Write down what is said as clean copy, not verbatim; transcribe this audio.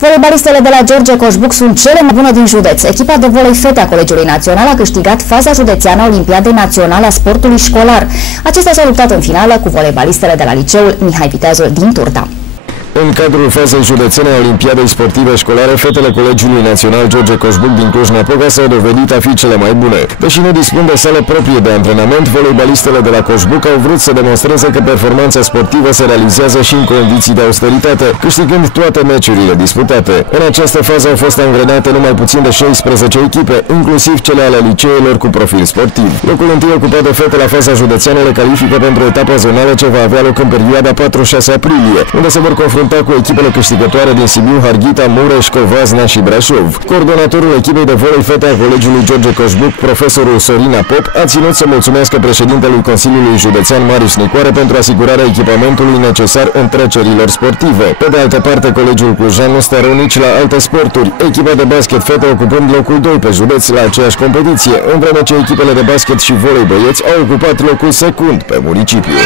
Voleibalistele de la George Coșbuc sunt cele mai bune din județ. Echipa de volei fete a Colegiului Național a câștigat faza județeană a Olimpiadei Naționale a Sportului Școlar. Acestea s-au luptat în finală cu voleibalistele de la liceul Mihai Viteazul din Turda. În cadrul fazei județene a Olimpiadei Sportive Școlare, fetele Colegiului Național George Coșbuc din Cluj-Napoca s-au dovedit a fi cele mai bune. Deși nu dispun de sală proprie de antrenament, voleibalistele de la Coșbuc au vrut să demonstreze că performanța sportivă se realizează și în condiții de austeritate, câștigând toate meciurile disputate. În această fază au fost angrenate numai puțin de 16 echipe, inclusiv cele ale liceelor cu profil sportiv. Locul întâi ocupat de fete la faza județeană le califică pentru etapa zonală ce va avea loc în perioada 4-6 aprilie, unde se vor confrunta cu echipele câștigătoare din Sibiu, Harghita, Mureș, Covasna și Brașov. Coordonatorul echipei de volei fete a Colegiului George Coșbuc, profesorul Sorina Pop, a ținut să mulțumească președintelui Consiliului Județean Marius Nicoare pentru asigurarea echipamentului necesar întrecerilor sportive. Pe de altă parte, Colegiul Clujan nu stă rău nici la alte sporturi, echipa de basket fete ocupând locul 2 pe județ la aceeași competiție, în vreme ce echipele de basket și volei băieți au ocupat locul secund pe municipiu.